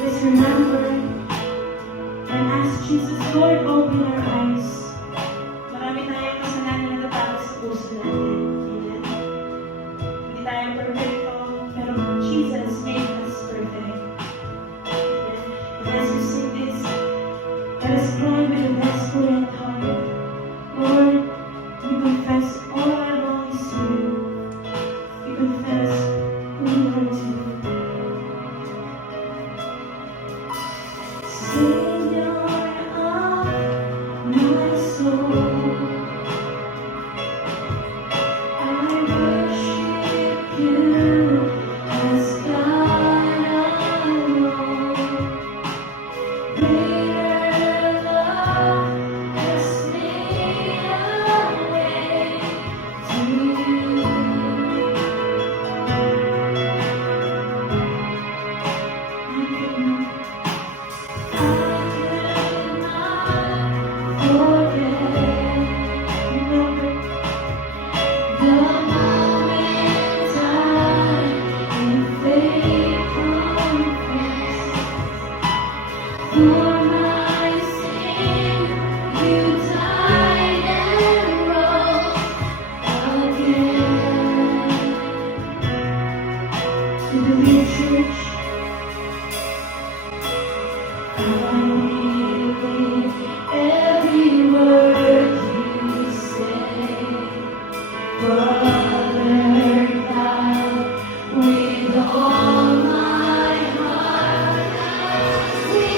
Let's remember and ask Jesus, Lord, open our eyes. Marami tayong kasalanan na natapos sa puso natin. Amen. Hindi tayo perfecto, pero Jesus made us perfect. Amen. And as we sing this, let us cry with a desperate heart. Lord, we confess all our wrongs to you. We confess who we are to you. Savior of my soul, I worship you as God alone. Greater love has made a way to you. Church, I believe every word you say. Father God, with all my heart, we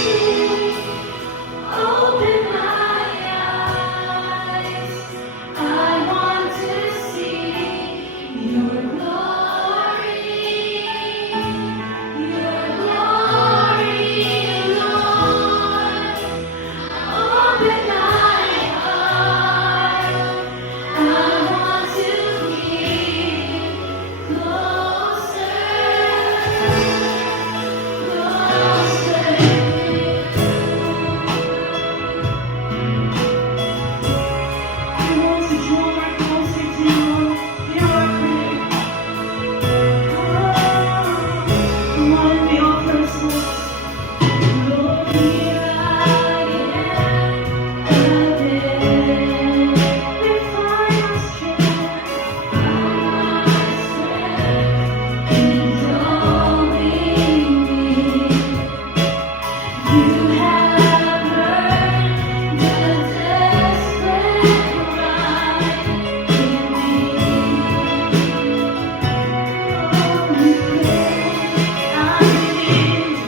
sing. Open my eyes. I want to see your glory, Lord. Open my heart. I want to be closer, closer. I want to draw closer to you. Hear our prayer. I want to be all personal. Lord, here I am again. Refine my strength, controlling me. You have heard the desperate cry in me. Oh, you pray, I believe.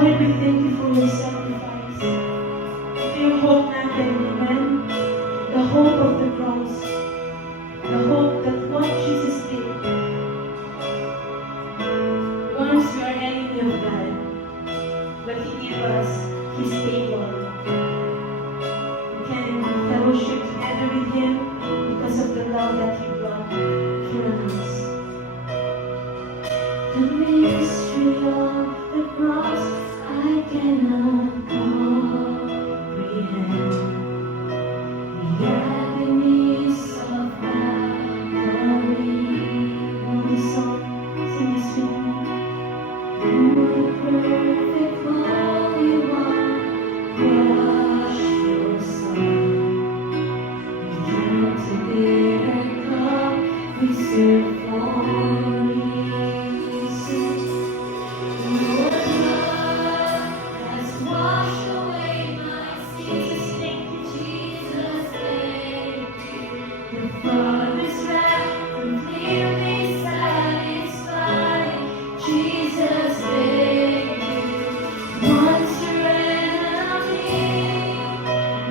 Lord, we thank you for your sacrifice. Ito yung hope natin, amen? The hope of the cross. The hope that what Jesus did. Once we are enemy of God, but He gave us His table. We can fellowship together with Him because of the love that He brought for us. The mystery of the cross I cannot comprehend. The agonies of Calvary. All the song, sing this with me. You the perfect Holy One, wash your Son. You came to bitter cup we serve for reason. Your blood has washed away my sins. Thank you, Jesus. Thank you. The Father's wrath completely satisfied. Jesus, thank you. Once surrendered me,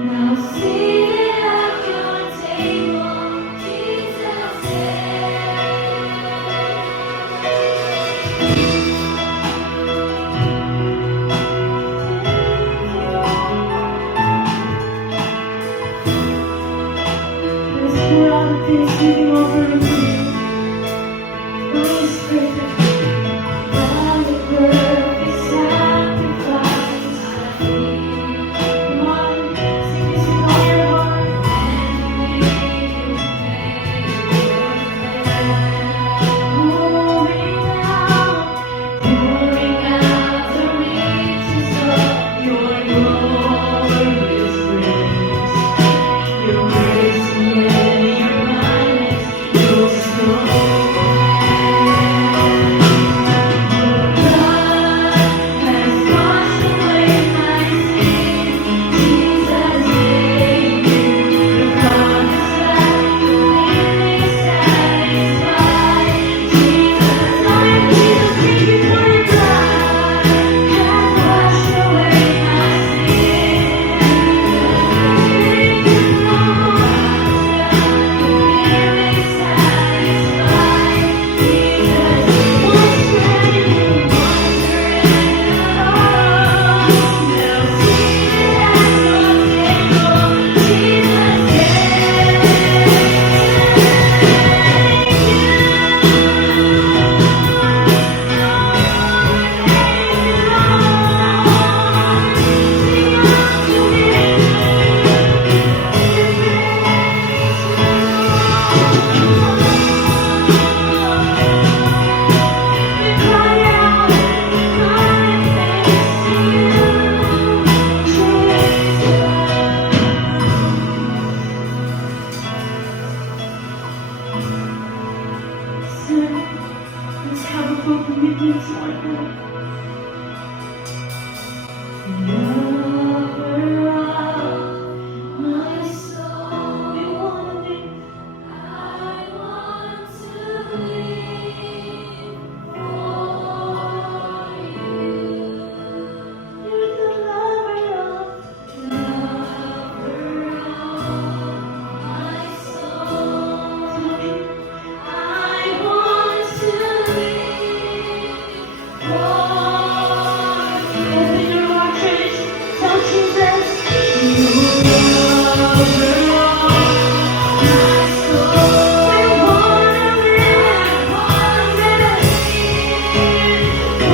now seated at your table. Jesus, let's pour out the thanksgiving over you. Holy Spirit, by the perfect sacrifice, come on, sing this with all your heart. Pouring out the riches of your glorious grace, your mercy and your kindness, your snow. Your blood has washed away my sins. Jesus, thank you. The promise that completely satisfied. Jesus, Lord Jesus, thank you for your blood has washed away my sins. Thank you, Lord. Completely satisfied. Jesus, once ready, once surrendered all. Now seated at your table. Jesus, let's have a full commitment, Lord. Lover of my soul, we want to live. I want to live for you. You're the lover of my soul. I want to live for you. Open your heart, church. Tell Jesus, you lover of my soul. We wanna live for you. You're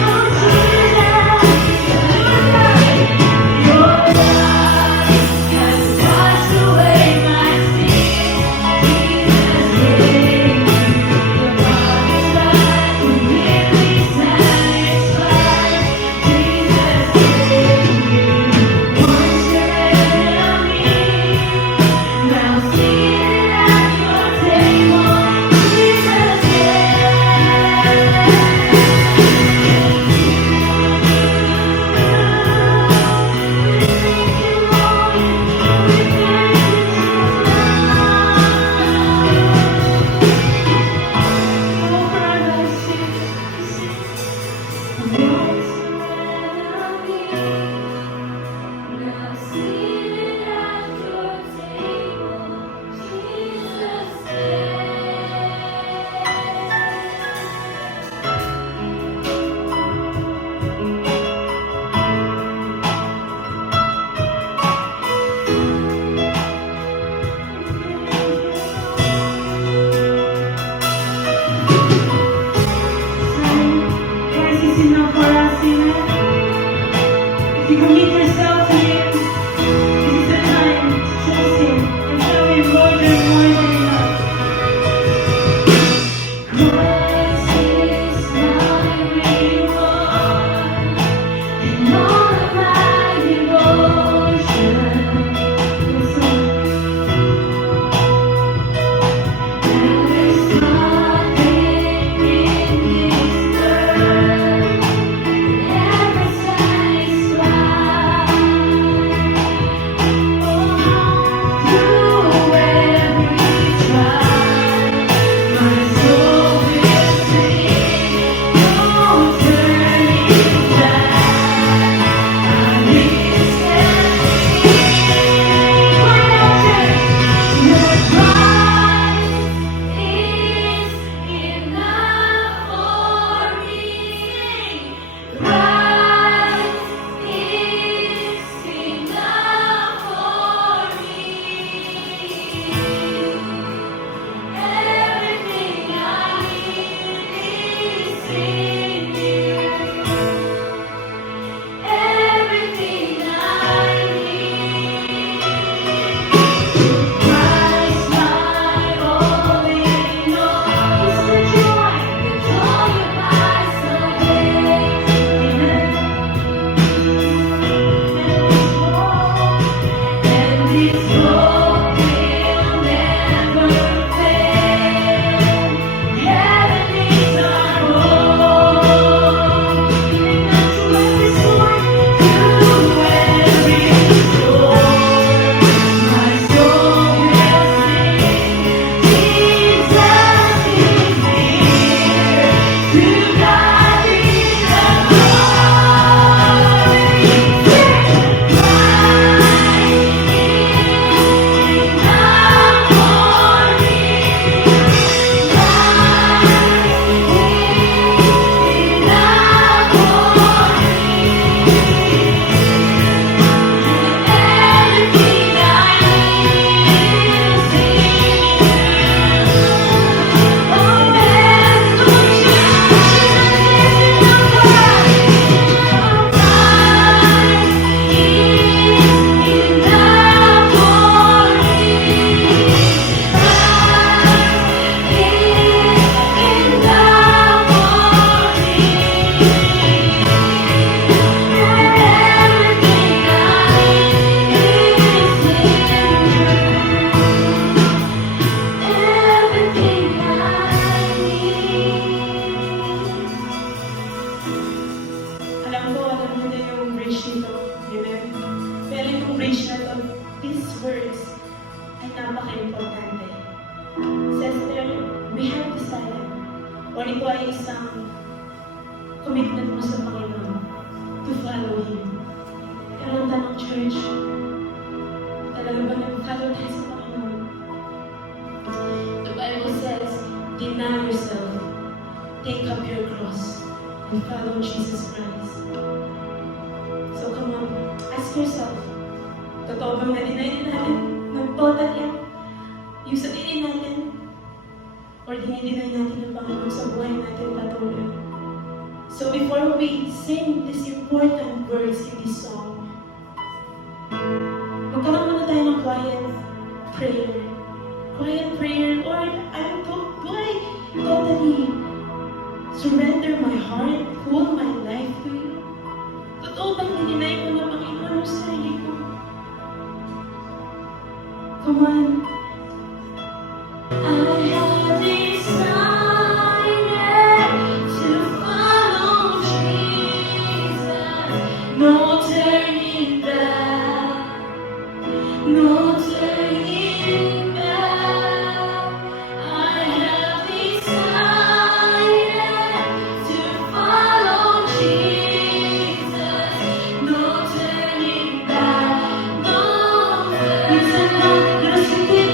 the for us, amen. If you commit yourself to Him, this is the time to trust Him and tell Him, Lord, you're more than enough. Christ is my reward and all of my devotion. Alam mo yung bridge nito, amen? Pero yung bridge na to, these words ay napaka-importante. Says there, we have decided, or ito ay isang commitment mo sa Panginoon to follow Him. Pero ang tanong, church, talaga ba nag-follow tayo sa Panginoon? The Bible says, deny yourself, take up your cross, and follow Jesus Christ. So come on, ask yourself, totoo bang na-deny natin ng totally yung sarili natin? Or dinideny natin ang Panginoon sa buhay natin patuloy? So before we sing these important words in this song, magkaroon muna tayo ng quiet prayer. Quiet prayer, Lord, do I totally surrender my heart, whole my life to you? Totoo bang dininay ko na Panginoon ang sarili ko? Come on. I have decided to follow Jesus. No turning back. No turning back. I have decided to follow Jesus. No turning back. No turning back.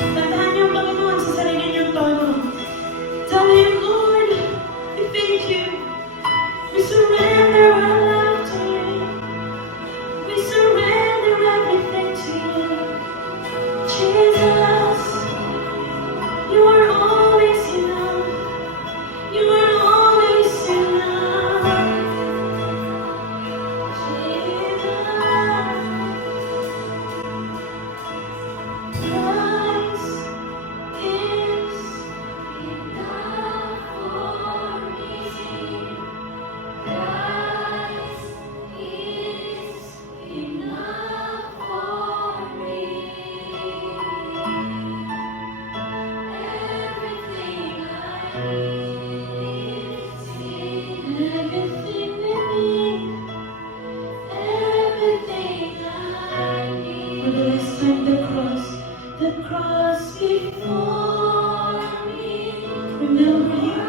Tantahan niyo ang Panginoon sa sarili niyong tono. Tell Him, Lord, we thank you. We surrender our life to you. We surrender everything to you. Jesus, you are always enough. You are always enough. Jesus, Christ is enough for me. Christ is enough for me. Everything I need is in everything we need. Everything I need. For the last time, the cross before me. Remember you